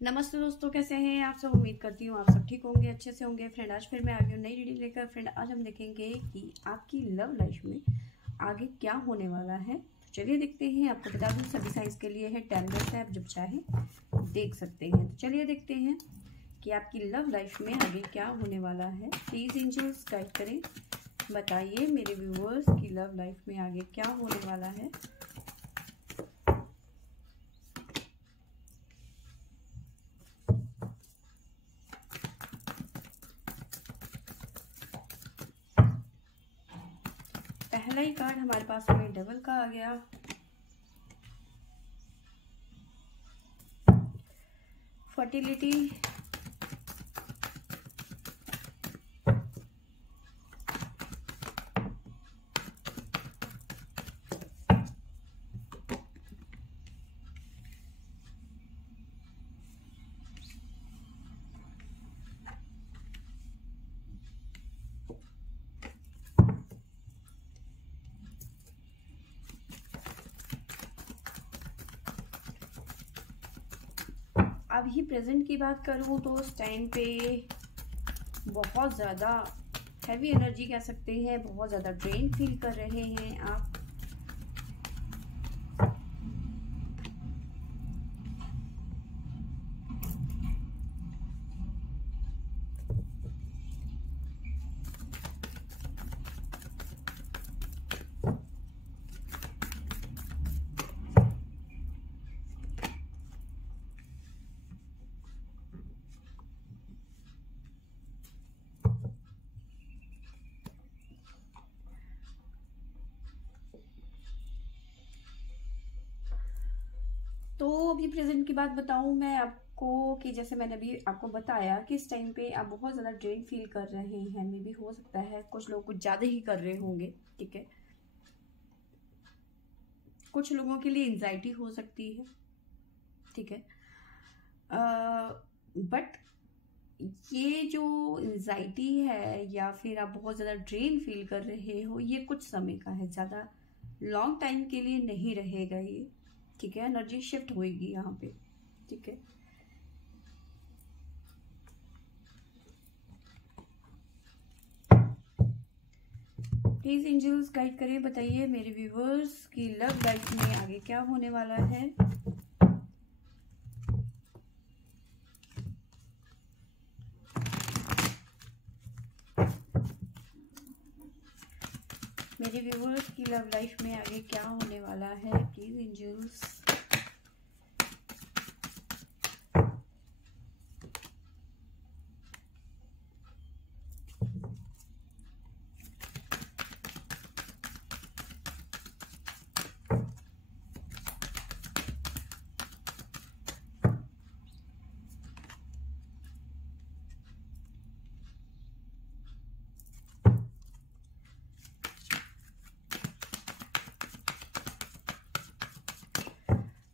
नमस्ते दोस्तों, कैसे हैं आप सब। उम्मीद करती हूँ आप सब ठीक होंगे, अच्छे से होंगे। फ्रेंड, आज फिर मैं आ गई हूँ नई रीडिंग लेकर। फ्रेंड, आज हम देखेंगे कि आपकी लव लाइफ में आगे क्या होने वाला है। तो चलिए देखते हैं। आपको बता दूँ सभी साइज के लिए है, टैबलेट है, आप जब चाहें देख सकते हैं। तो चलिए देखते हैं कि आपकी लव लाइफ में आगे क्या होने वाला है। प्लीज़ एंजल्स गाइड करें, बताइए मेरे व्यूअर्स की लव लाइफ में आगे क्या होने वाला है। पहला ही कार्ड हमारे पास हमें डबल का आ गया। फर्टिलिटी, अभी प्रेजेंट की बात करूँ तो उस टाइम पे बहुत ज़्यादा हैवी एनर्जी कह सकते हैं, बहुत ज़्यादा ड्रेन फील कर रहे हैं आप। तो अभी प्रेजेंट की बात बताऊं मैं आपको कि जैसे मैंने अभी आपको बताया कि इस टाइम पे आप बहुत ज़्यादा ड्रेन फील कर रहे हैं। मे भी हो सकता है कुछ लोग कुछ ज़्यादा ही कर रहे होंगे, ठीक है। कुछ लोगों के लिए एंजाइटी हो सकती है, ठीक है। बट ये जो एंजाइटी है या फिर आप बहुत ज़्यादा ड्रेन फील कर रहे हो, ये कुछ समय का है, ज़्यादा लॉन्ग टाइम के लिए नहीं रहेगा ये, ठीक है। एनर्जी शिफ्ट होएगी यहाँ पे, ठीक है। प्लीज एंजल्स गाइड करिए, बताइए मेरे व्यूवर्स की लव लाइफ में आगे क्या होने वाला है। मेरे व्यूवर्स की लव लाइफ में आगे क्या होने वाला है, प्लीज एंजल्स।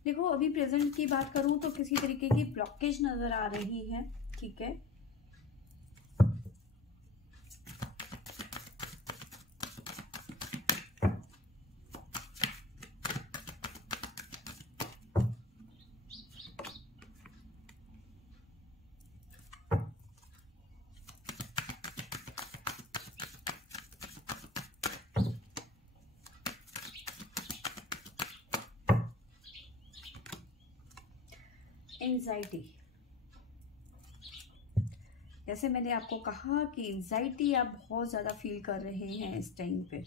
देखो, अभी प्रेजेंट की बात करूं तो किसी तरीके की ब्लॉकेज नजर आ रही है, ठीक है। एंजाइटी, जैसे मैंने आपको कहा कि एंजाइटी आप बहुत ज़्यादा फील कर रहे हैं इस टाइम पे।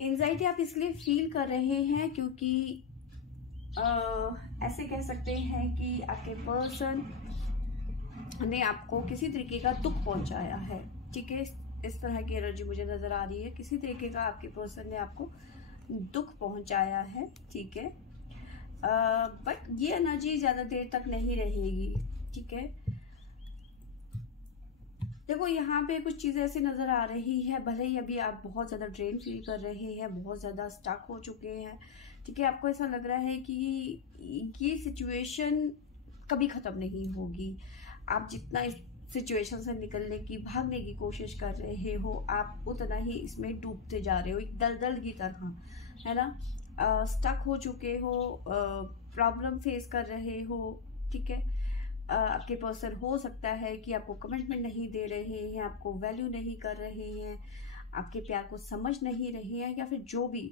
एंजाइटी आप इसलिए फील कर रहे हैं क्योंकि ऐसे कह सकते हैं कि आपके पर्सन ने आपको किसी तरीके का दुख पहुंचाया है, ठीक है। इस तरह की एनर्जी मुझे नज़र आ रही है। किसी तरीके का आपके पर्सन ने आपको दुख पहुंचाया है, ठीक है। बट ये एनर्जी ज़्यादा देर तक नहीं रहेगी, ठीक है। देखो, यहाँ पे कुछ चीज़ें ऐसी नज़र आ रही है, भले ही अभी आप बहुत ज़्यादा ड्रेन फील कर रहे हैं, बहुत ज़्यादा स्टक हो चुके हैं, ठीक है। आपको ऐसा लग रहा है कि ये सिचुएशन कभी ख़त्म नहीं होगी। आप जितना सिचुएशन से निकलने की, भागने की कोशिश कर रहे हो, आप उतना ही इसमें डूबते जा रहे हो, एक दलदल की तरह, है ना। स्टक हो चुके हो, प्रॉब्लम फेस कर रहे हो, ठीक है। आपके पर्सन हो सकता है कि आपको कमिटमेंट नहीं दे रहे हैं, आपको वैल्यू नहीं कर रहे हैं, आपके प्यार को समझ नहीं रहे हैं, या फिर जो भी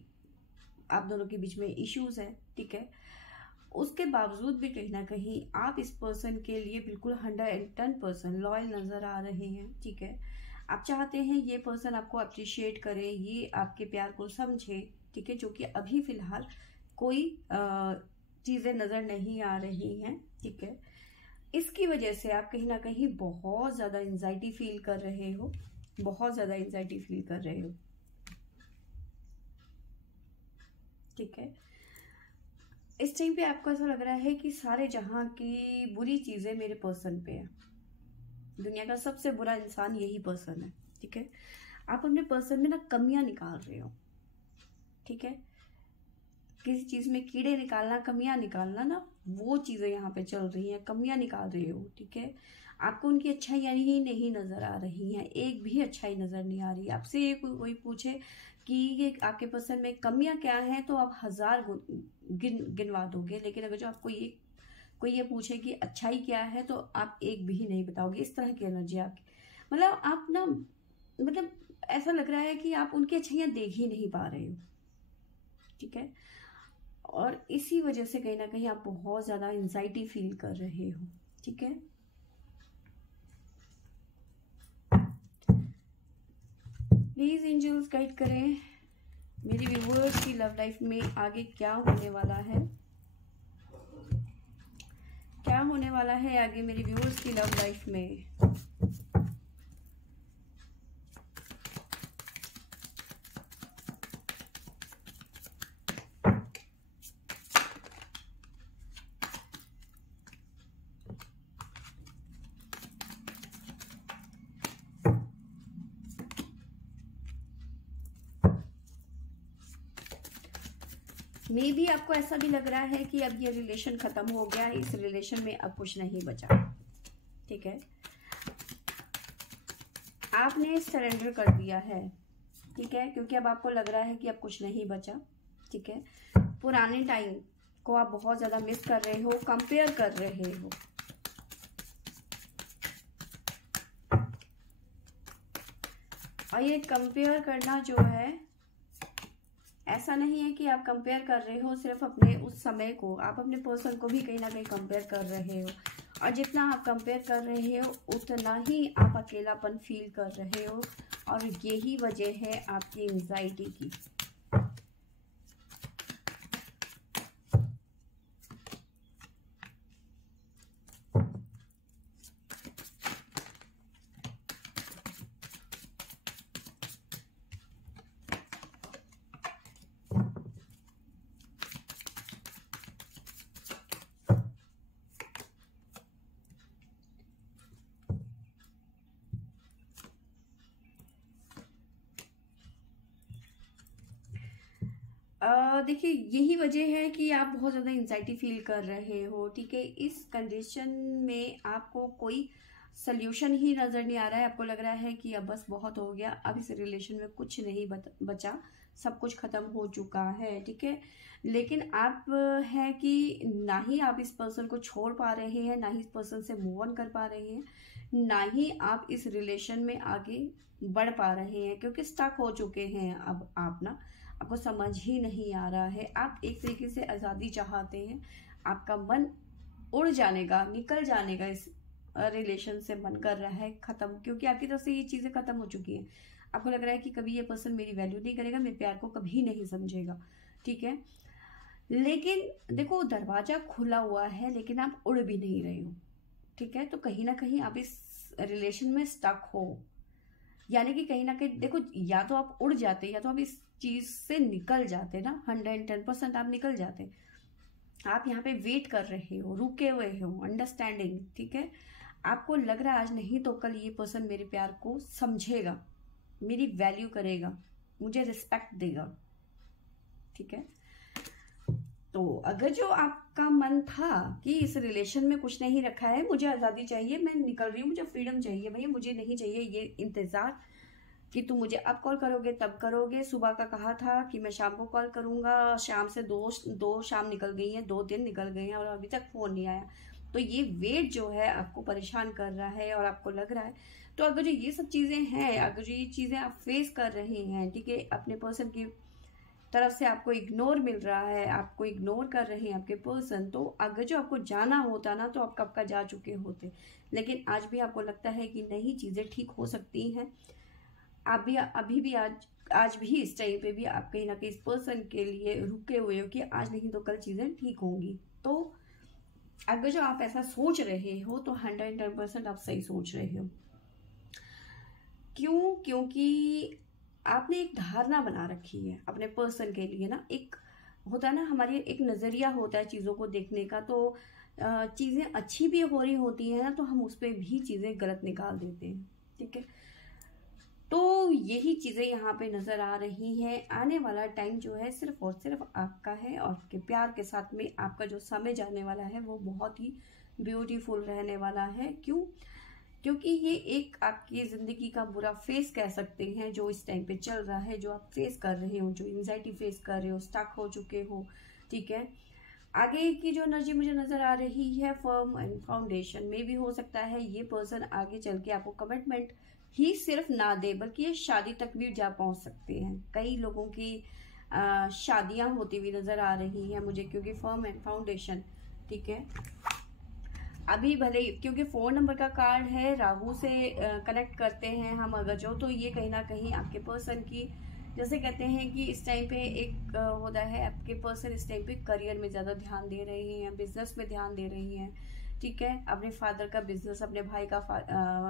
आप दोनों के बीच में इश्यूज है, ठीक है। उसके बावजूद भी कहीं ना कहीं आप इस पर्सन के लिए बिल्कुल 110% लॉयल नजर आ रहे हैं, ठीक है। आप चाहते हैं ये पर्सन आपको अप्रिशिएट करे, ये आपके प्यार को समझे, ठीक है, जो कि अभी फिलहाल कोई चीजें नजर नहीं आ रही हैं, ठीक है। इसकी वजह से आप कहीं ना कहीं बहुत ज्यादा एंजाइटी फील कर रहे हो, बहुत ज्यादा एंजाइटी फील कर रहे हो, ठीक है। इस टाइम पे आपको ऐसा लग रहा है कि सारे जहां की बुरी चीजें मेरे पर्सन पे है, दुनिया का सबसे बुरा इंसान यही पर्सन है, ठीक है। आप अपने पर्सन में ना कमियां निकाल रहे हो, ठीक है। किसी चीज में कीड़े निकालना, कमियां निकालना ना, वो चीजें यहाँ पे चल रही हैं, कमियां निकाल रहे हो, ठीक है। आपको उनकी अच्छाई ही नहीं नजर आ रही हैं, एक भी अच्छाई नजर नहीं आ रही। आपसे ये कोई पूछे कि ये आपके पर्सन में कमियां क्या हैं, तो आप 1000 गिनवा दोगे, लेकिन अगर जो आपको कोई ये पूछे कि अच्छाई क्या है, तो आप एक भी नहीं बताओगे। इस तरह की एनर्जी आपकी, मतलब आप ना, मतलब ऐसा लग रहा है कि आप उनकी अच्छाइयां देख ही नहीं पा रहे हो, ठीक है। और इसी वजह से कहीं ना कहीं आप बहुत ज्यादा एंजाइटी फील कर रहे हो, ठीक है। प्लीज एंजल्स गाइड करें मेरे व्यूअर्स की लव लाइफ में आगे क्या होने वाला है, क्या होने वाला है आगे मेरे व्यूअर्स की लव लाइफ में। मे बी आपको ऐसा भी लग रहा है कि अब ये रिलेशन खत्म हो गया, इस रिलेशन में अब कुछ नहीं बचा, ठीक है। आपने सरेंडर कर दिया है, ठीक है, क्योंकि अब आपको लग रहा है कि अब कुछ नहीं बचा, ठीक है। पुराने टाइम को आप बहुत ज्यादा मिस कर रहे हो, कंपेयर कर रहे हो, और ये कंपेयर करना जो है, ऐसा नहीं है कि आप कंपेयर कर रहे हो सिर्फ अपने उस समय को, आप अपने पर्सन को भी कहीं ना कहीं कंपेयर कर रहे हो, और जितना आप कंपेयर कर रहे हो उतना ही आप अकेलापन फील कर रहे हो, और यही वजह है आपकी एंजाइटी की। देखिए यही वजह है कि आप बहुत ज़्यादा एंजाइटी फील कर रहे हो, ठीक है। इस कंडीशन में आपको कोई सल्यूशन ही नज़र नहीं आ रहा है, आपको लग रहा है कि अब बस बहुत हो गया, अब इस रिलेशन में कुछ नहीं बचा, सब कुछ खत्म हो चुका है, ठीक है। लेकिन आप है कि ना ही आप इस पर्सन को छोड़ पा रहे हैं, ना ही इस पर्सन से मूव ऑन कर पा रहे हैं, ना ही आप इस रिलेशन में आगे बढ़ पा रहे हैं, क्योंकि स्टक हो चुके हैं। अब आप ना, आपको समझ ही नहीं आ रहा है, आप एक तरीके से आज़ादी चाहते हैं, आपका मन उड़ जाने का, निकल जाने का, इस रिलेशन से मन कर रहा है खत्म, क्योंकि आपकी तरफ से ये चीज़ें खत्म हो चुकी हैं। आपको लग रहा है कि कभी ये पर्सन मेरी वैल्यू नहीं करेगा, मेरे प्यार को कभी नहीं समझेगा, ठीक है। लेकिन देखो दरवाजा खुला हुआ है, लेकिन आप उड़ भी नहीं रहे हो, ठीक है। तो कहीं ना कहीं आप इस रिलेशन में स्टक हो, यानी कि कहीं ना कहीं देखो, या तो आप उड़ जाते, या तो आप इस चीज से निकल जाते ना, 110% आप निकल जाते। आप यहाँ पे वेट कर रहे हो, रुके हुए हो, अंडरस्टैंडिंग, ठीक है। आपको लग रहा है आज नहीं तो कल ये पर्सन मेरे प्यार को समझेगा, मेरी वैल्यू करेगा, मुझे रिस्पेक्ट देगा, ठीक है। तो अगर जो आपका मन था कि इस रिलेशन में कुछ नहीं रखा है, मुझे आज़ादी चाहिए, मैं निकल रही हूँ, मुझे फ्रीडम चाहिए भैया, मुझे नहीं चाहिए ये इंतज़ार कि तुम मुझे अब कॉल करोगे तब करोगे। सुबह का कहा था कि मैं शाम को कॉल करूंगा, शाम से दो शाम निकल गई हैं, 2 दिन निकल गए हैं और अभी तक फ़ोन नहीं आया। तो ये वेट जो है आपको परेशान कर रहा है और आपको लग रहा है। तो अगर जो ये सब चीज़ें हैं, अगर जो ये चीज़ें आप फेस कर रहे हैं, ठीक है, अपने पर्सन की तरफ से आपको इग्नोर मिल रहा है, आपको इग्नोर कर रहे हैं आपके पर्सन, तो अगर जो आपको जाना होता ना तो आप कब का जा चुके होते। लेकिन आज भी आपको लगता है कि नहीं, चीज़ें ठीक हो सकती हैं। आप भी अभी भी आज भी इस टाइम पे भी आप कहीं ना कहीं इस पर्सन के लिए रुके हुए हो कि आज नहीं तो कल चीज़ें ठीक होंगी। तो अगर जो आप ऐसा सोच रहे हो तो 110% आप सही सोच रहे हो। क्यों? क्योंकि आपने एक धारणा बना रखी है अपने पर्सन के लिए ना। एक होता है ना, हमारी एक नज़रिया होता है चीज़ों को देखने का। तो चीज़ें अच्छी भी हो रही होती है ना तो हम उस पर भी चीज़ें गलत निकाल देते हैं, ठीक है। तो यही चीज़ें यहाँ पे नज़र आ रही हैं। आने वाला टाइम जो है सिर्फ और सिर्फ आपका है और आपके प्यार के साथ में आपका जो समय जाने वाला है वो बहुत ही ब्यूटीफुल रहने वाला है। क्यों? क्योंकि ये एक आपकी ज़िंदगी का बुरा फेस कह सकते हैं जो इस टाइम पे चल रहा है, जो आप फेस कर रहे हो, जो एंजाइटी फेस कर रहे हो, स्टक हो चुके हो, ठीक है। आगे की जो एनर्जी मुझे नज़र आ रही है फर्म एंड फाउंडेशन में भी हो सकता है ये पर्सन आगे चल के आपको कमिटमेंट ही सिर्फ ना दे बल्कि ये शादी तक भी जा पहुंच सकते हैं। कई लोगों की शादियां होती हुई नज़र आ रही हैं मुझे, क्योंकि फर्म एंड फाउंडेशन, ठीक है। अभी भले क्योंकि 4 नंबर का कार्ड है, राहु से कनेक्ट करते हैं हम अगर जो, तो ये कहीं ना कहीं आपके पर्सन की, जैसे कहते हैं कि इस टाइम पे एक होता है आपके पर्सन इस टाइम पे करियर में ज़्यादा ध्यान दे रही हैं, बिजनेस में ध्यान दे रही हैं, ठीक है। अपने फादर का बिजनेस, अपने भाई का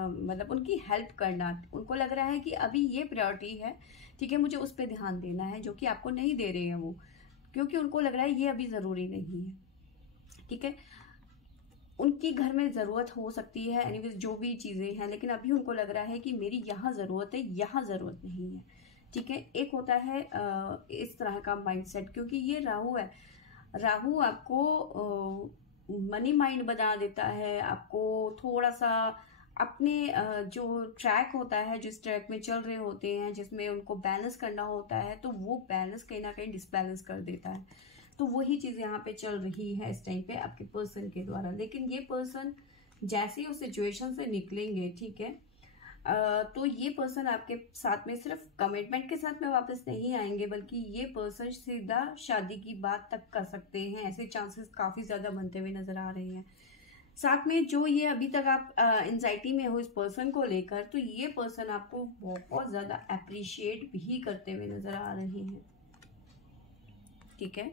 मतलब उनकी हेल्प करना, उनको लग रहा है कि अभी ये प्रायोरिटी है, ठीक है, मुझे उस पर ध्यान देना है, जो कि आपको नहीं दे रहे हैं वो, क्योंकि उनको लग रहा है ये अभी ज़रूरी नहीं है, ठीक है। उनकी घर में ज़रूरत हो सकती है, एनीवेज जो भी चीज़ें हैं, लेकिन अभी उनको लग रहा है कि मेरी यहाँ ज़रूरत है, यहाँ ज़रूरत नहीं है, ठीक है। एक होता है इस तरह का माइंडसेट, क्योंकि ये राहु है। राहु आपको मनी माइंड बना देता है, आपको थोड़ा सा अपने जो ट्रैक होता है, जिस ट्रैक में चल रहे होते हैं, जिसमें उनको बैलेंस करना होता है, तो वो बैलेंस कहीं ना कहीं डिसबैलेंस कर देता है। तो वही चीज़ यहाँ पे चल रही है इस टाइम पे आपके पर्सन के द्वारा। लेकिन ये पर्सन जैसे ही उस सिचुएशन से निकलेंगे, ठीक है, तो ये पर्सन आपके साथ में सिर्फ कमिटमेंट के साथ में वापस नहीं आएंगे, बल्कि ये पर्सन सीधा शादी की बात तक कर सकते हैं। ऐसे चांसेस काफ़ी ज़्यादा बनते हुए नज़र आ रहे हैं। साथ में जो ये अभी तक आप एंजाइटी में हो इस पर्सन को लेकर, तो ये पर्सन आपको बहुत ज़्यादा अप्रिशिएट भी करते हुए नज़र आ रहे हैं, ठीक है।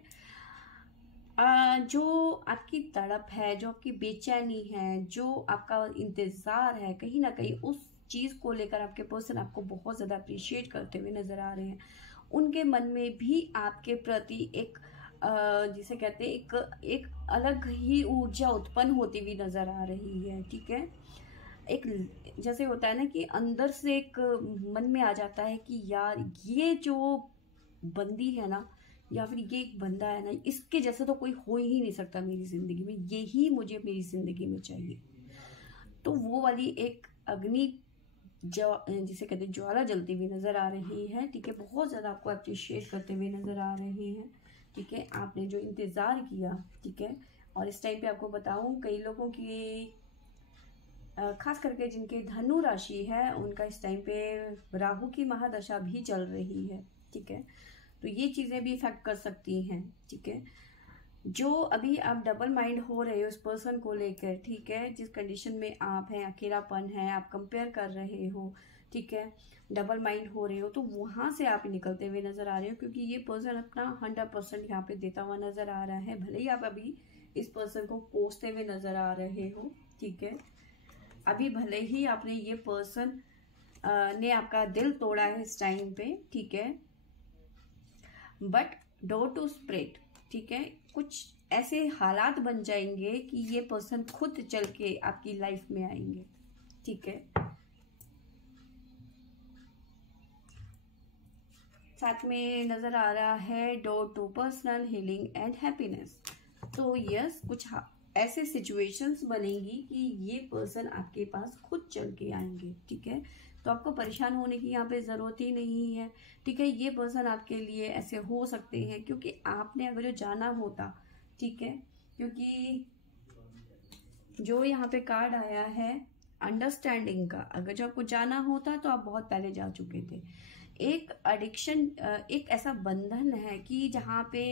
जो आपकी तड़प है, जो आपकी बेचैनी है, जो आपका इंतज़ार है, कहीं ना कहीं उस चीज़ को लेकर आपके पर्सन आपको बहुत ज़्यादा अप्रिशिएट करते हुए नज़र आ रहे हैं। उनके मन में भी आपके प्रति एक जिसे कहते हैं एक अलग ही ऊर्जा उत्पन्न होती हुई नज़र आ रही है, ठीक है। एक जैसे होता है ना कि अंदर से एक मन में आ जाता है कि यार ये जो बंदी है ना, या फिर ये एक बंदा है ना, इसके जैसा तो कोई हो ही नहीं सकता मेरी ज़िंदगी में, यही मुझे मेरी ज़िंदगी में चाहिए। तो वो वाली एक अग्नि जिसे कहते हैं ज्वाला जलती हुई नज़र आ रही है, ठीक है। बहुत ज़्यादा आपको अप्रिशिएट करते हुए नज़र आ रहे हैं, ठीक है। आपने जो इंतज़ार किया, ठीक है। और इस टाइम पे आपको बताऊं, कई लोगों की खास करके जिनके धनु राशि है, उनका इस टाइम पे राहु की महादशा भी चल रही है, ठीक है। तो ये चीज़ें भी इफेक्ट कर सकती हैं, ठीक है। जो अभी आप डबल माइंड हो रहे हो इस पर्सन को लेकर, ठीक है, जिस कंडीशन में आप हैं, अकेलापन है, आप कंपेयर कर रहे हो, ठीक है, डबल माइंड हो रहे हो, तो वहां से आप निकलते हुए नजर आ रहे हो, क्योंकि ये पर्सन अपना 100% यहाँ पे देता हुआ नजर आ रहा है। भले ही आप अभी इस पर्सन को कोसते हुए नजर आ रहे हो, ठीक है, अभी भले ही आपने ये पर्सन ने आपका दिल तोड़ा है इस टाइम पे, ठीक है, बट डोर टू स्प्रेड, ठीक है। कुछ ऐसे हालात बन जाएंगे कि ये पर्सन खुद चल के आपकी लाइफ में आएंगे, ठीक है। साथ में नजर आ रहा है door to personal healing and happiness. तो यस, कुछ ऐसे सिचुएशंस बनेंगी कि ये पर्सन आपके पास खुद चल के आएंगे, ठीक है। तो आपको परेशान होने की यहाँ पे जरूरत ही नहीं है, ठीक है। ये पर्सन आपके लिए ऐसे हो सकते हैं क्योंकि आपने अगर जो जाना होता, ठीक है, क्योंकि जो यहाँ पे कार्ड आया है अंडरस्टैंडिंग का, अगर जो आपको जाना होता तो आप बहुत पहले जा चुके थे। एक एडिक्शन, एक ऐसा बंधन है कि जहाँ पे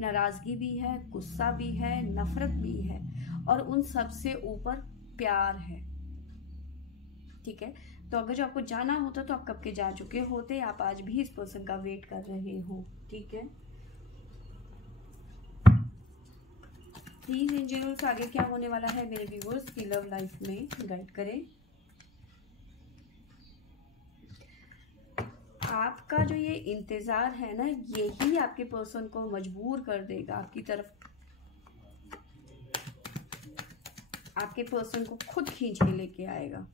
नाराजगी भी है, गुस्सा भी है, नफरत भी है और उन सब से ऊपर प्यार है, ठीक है। तो अगर जो आपको जाना होता तो आप कब के जा चुके होते, आप आज भी इस पर्सन का वेट कर रहे हो, ठीक है। प्लीज एंजल्स आगे क्या होने वाला है मेरे व्यूअर्स की लव लाइफ में, गाइड करें। आपका जो ये इंतजार है ना, यही आपके पर्सन को मजबूर कर देगा आपकी तरफ, आपके पर्सन को खुद खींच के लेके आएगा।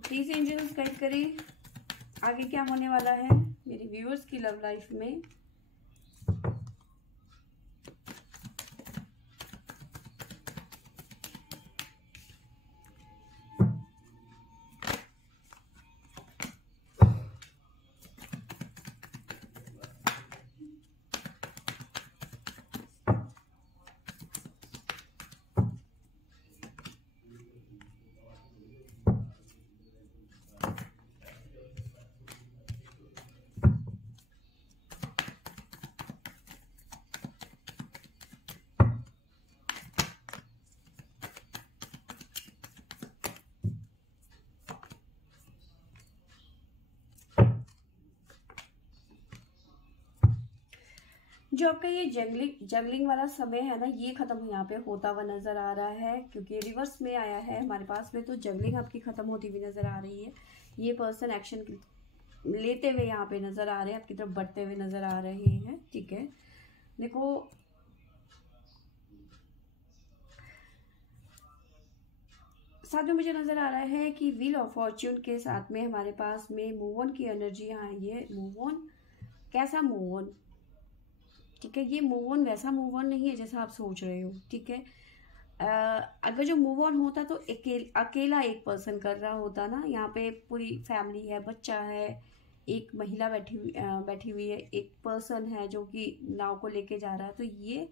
प्लीज एंजल्स गाइड करें आगे क्या होने वाला है मेरे व्यूअर्स की लव लाइफ में। जो आपका ये जंगलिंग वाला समय है ना, ये खत्म यहाँ पे होता हुआ नजर आ रहा है, क्योंकि रिवर्स में आया है हमारे पास में, तो जंगलिंग आपकी खत्म होती हुई नजर आ रही है। ये पर्सन एक्शन लेते हुए यहाँ पे नजर आ रहे हैं, आपकी तरफ बढ़ते हुए नजर आ रहे हैं, ठीक है। देखो साथ में मुझे नजर आ रहा है कि व्हील ऑफ फॉर्च्यून के साथ में हमारे पास में मूव ऑन की एनर्जी आई है। मूव ऑन, कैसा मूव ऑन, ठीक है। ये मूव ऑन वैसा मूव ऑन नहीं है जैसा आप सोच रहे हो, ठीक है। अगर जो मूव ऑन होता तो अकेला एक पर्सन कर रहा होता ना, यहाँ पे पूरी फैमिली है, बच्चा है, एक महिला बैठी हुई है, एक पर्सन है जो कि नाव को लेके जा रहा है। तो ये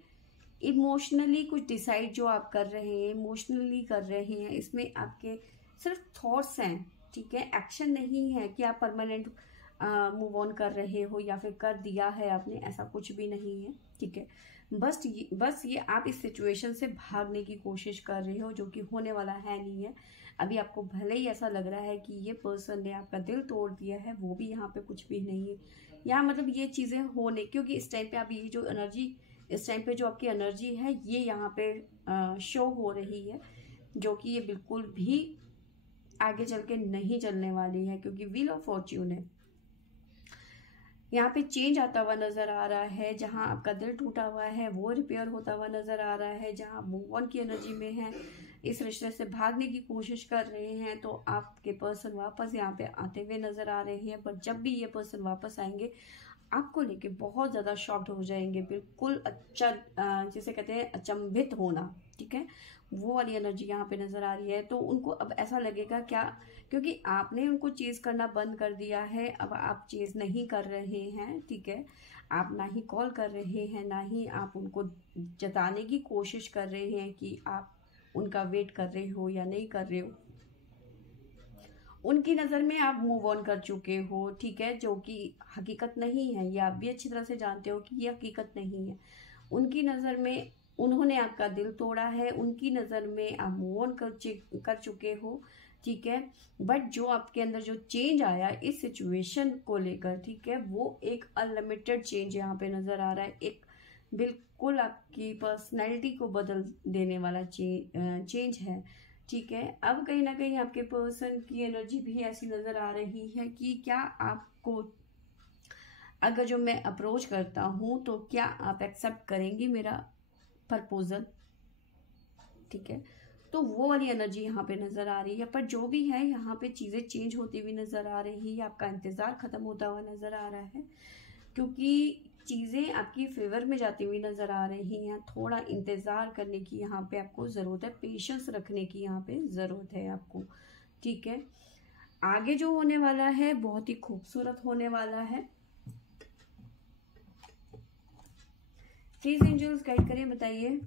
इमोशनली कुछ डिसाइड जो आप कर रहे हैं, इमोशनली कर रहे हैं, इसमें आपके सिर्फ थॉट्स हैं, ठीक है। एक्शन नहीं है कि आप परमानेंट मूव ऑन कर रहे हो या फिर कर दिया है आपने, ऐसा कुछ भी नहीं है, ठीक है। बस ये आप इस सिचुएशन से भागने की कोशिश कर रहे हो, जो कि होने वाला है नहीं है। अभी आपको भले ही ऐसा लग रहा है कि ये पर्सन ने आपका दिल तोड़ दिया है, वो भी यहाँ पे कुछ भी नहीं है। यहाँ मतलब ये चीजें होने, क्योंकि इस टाइम पे आप ये जो एनर्जी, इस टाइम पे जो आपकी एनर्जी है ये यहाँ पे शो हो रही है, जो कि ये बिल्कुल भी आगे चल के नहीं चलने वाली है, क्योंकि व्हील ऑफ फॉर्च्यून है। यहाँ पे चेंज आता हुआ नजर आ रहा है, जहाँ आपका दिल टूटा हुआ है वो रिपेयर होता हुआ नजर आ रहा है। जहाँ मूव ऑन की एनर्जी में है, इस रिश्ते से भागने की कोशिश कर रहे हैं, तो आपके पर्सन वापस यहाँ पे आते हुए नजर आ रहे हैं। पर जब भी ये पर्सन वापस आएंगे आपको लेके बहुत ज्यादा शॉक्ड हो जाएंगे, बिल्कुल जिसे कहते हैं अचंभित होना, ठीक है। वो वाली एनर्जी यहाँ पे नजर आ रही है। तो उनको अब ऐसा लगेगा क्या, क्योंकि आपने उनको चेज करना बंद कर दिया है, अब आप चेज नहीं कर रहे हैं, ठीक है। आप ना ही कॉल कर रहे हैं, ना ही आप उनको जताने की कोशिश कर रहे हैं कि आप उनका वेट कर रहे हो या नहीं कर रहे हो। उनकी नज़र में आप मूव ऑन कर चुके हो, ठीक है, जो कि हकीकत नहीं है। ये आप भी अच्छी तरह से जानते हो कि ये हकीकत नहीं है। उनकी नज़र में उन्होंने आपका दिल तोड़ा है, उनकी नज़र में आप मूव ऑन कर चुके हो, ठीक है। बट जो आपके अंदर जो चेंज आया इस सिचुएशन को लेकर, ठीक है, वो एक अनलिमिटेड चेंज यहाँ पे नज़र आ रहा है। एक बिल्कुल आपकी पर्सनैलिटी को बदल देने वाला चेंज है, ठीक है। अब कहीं ना कहीं आपके पर्सन की एनर्जी भी ऐसी नजर आ रही है कि क्या आपको अगर जो मैं अप्रोच करता हूँ तो क्या आप एक्सेप्ट करेंगी मेरा प्रपोजल, ठीक है। तो वो वाली एनर्जी यहाँ पे नजर आ रही है। पर जो भी है यहाँ पे चीजें चेंज होती हुई नजर आ रही है, आपका इंतजार खत्म होता हुआ नजर आ रहा है, क्योंकि चीजें आपकी फेवर में जाती हुई नजर आ रही हैं। थोड़ा इंतजार करने की यहाँ पे आपको जरूरत है, पेशेंस रखने की यहाँ पे जरूरत है आपको, ठीक है। आगे जो होने वाला है बहुत ही खूबसूरत होने वाला है। प्लीज एंजल्स गाइड करें, बताइए।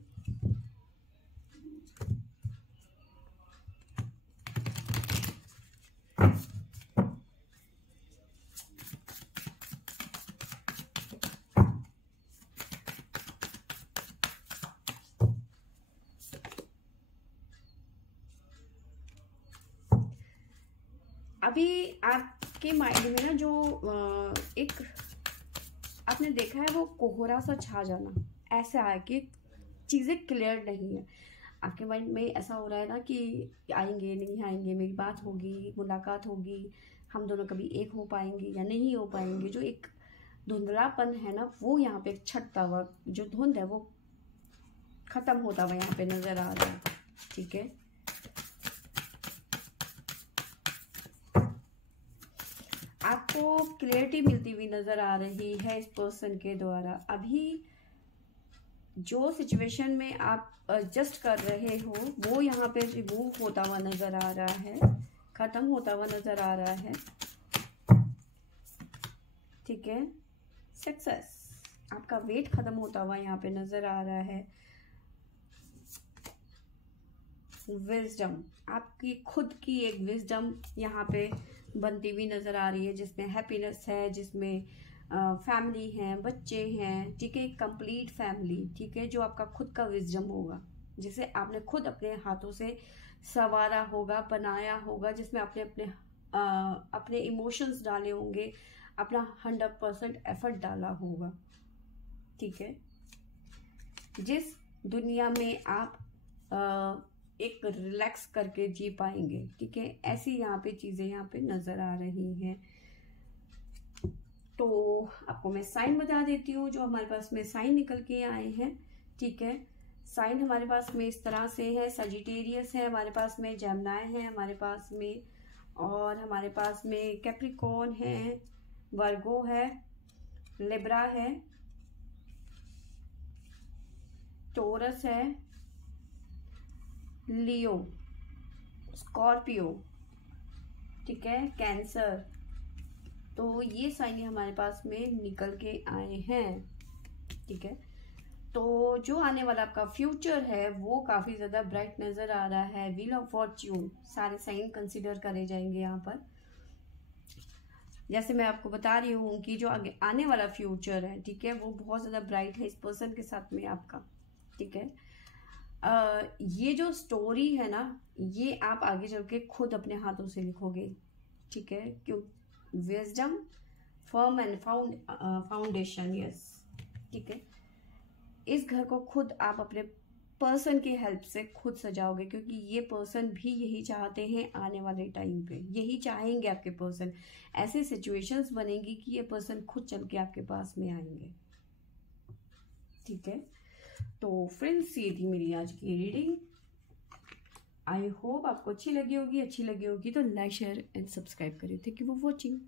अभी आपके माइंड में ना जो एक आपने देखा है वो कोहरा सा छा जाना, ऐसा है कि चीज़ें क्लियर नहीं है। आपके माइंड में ऐसा हो रहा है ना कि आएंगे नहीं आएंगे, मेरी बात होगी, मुलाकात होगी, हम दोनों कभी एक हो पाएंगे या नहीं हो पाएंगे। जो एक धुंधलापन है ना, वो यहाँ पे छटता हुआ, जो धुंध है वो खत्म होता हुआ यहाँ पे नजर आ रहा है, ठीक है। आपको क्लियरिटी मिलती हुई नजर आ रही है इस पर्सन के द्वारा। अभी जो सिचुएशन में आप एडजस्ट कर रहे हो वो यहाँ पे रिमूव होता हुआ नजर आ रहा है, खत्म होता हुआ नजर आ रहा है, ठीक है। सक्सेस, आपका वेट खत्म होता हुआ यहाँ पे नजर आ रहा है। विजडम, आपकी खुद की एक विजडम यहाँ पे बनती हुई नजर आ रही है, जिसमें हैप्पीनेस है, जिसमें फैमिली है, बच्चे हैं, ठीक है। कंप्लीट फैमिली, ठीक है। जो आपका खुद का विजडम होगा, जिसे आपने खुद अपने हाथों से संवारा होगा, बनाया होगा, जिसमें आपने अपने इमोशंस डाले होंगे, अपना 100% एफर्ट डाला होगा, ठीक है। जिस दुनिया में आप एक रिलैक्स करके जी पाएंगे, ठीक है। ऐसी यहाँ पे चीजें यहाँ पे नजर आ रही हैं। तो आपको मैं साइन बता देती हूँ जो हमारे पास में साइन निकल के आए हैं, ठीक है। साइन हमारे पास में इस तरह से है, सजिटेरियस है हमारे पास में, जेमिनी है हमारे पास में, और हमारे पास में कैप्रिकॉर्न है, वर्गो है, लिब्रा है, टोरस है, लियो, स्कॉर्पियो, ठीक है, कैंसर। तो ये साइन हमारे पास में निकल के आए हैं, ठीक है। तो जो आने वाला आपका फ्यूचर है वो काफी ज्यादा ब्राइट नजर आ रहा है। व्हील ऑफ फॉर्च्यून, सारे साइन कंसीडर करे जाएंगे यहाँ पर। जैसे मैं आपको बता रही हूँ कि जो आगे आने वाला फ्यूचर है, ठीक है, वो बहुत ज्यादा ब्राइट है इस पर्सन के साथ में आपका, ठीक है। ये जो स्टोरी है ना, ये आप आगे चल के खुद अपने हाथों से लिखोगे, ठीक है। क्यों? Wisdom, firm and foundation, yes, ठीक है। इस घर को खुद आप अपने पर्सन की हेल्प से खुद सजाओगे, क्योंकि ये पर्सन भी यही चाहते हैं आने वाले टाइम पे, यही चाहेंगे आपके पर्सन। ऐसे सिचुएशंस बनेंगी कि ये पर्सन खुद चल के आपके पास में आएंगे, ठीक है। तो फ्रेंड्स, ये थी मेरी आज की रीडिंग। आई होप आपको अच्छी लगी होगी। अच्छी लगी होगी तो लाइक, शेयर एंड सब्सक्राइब करें। Thank you for watching.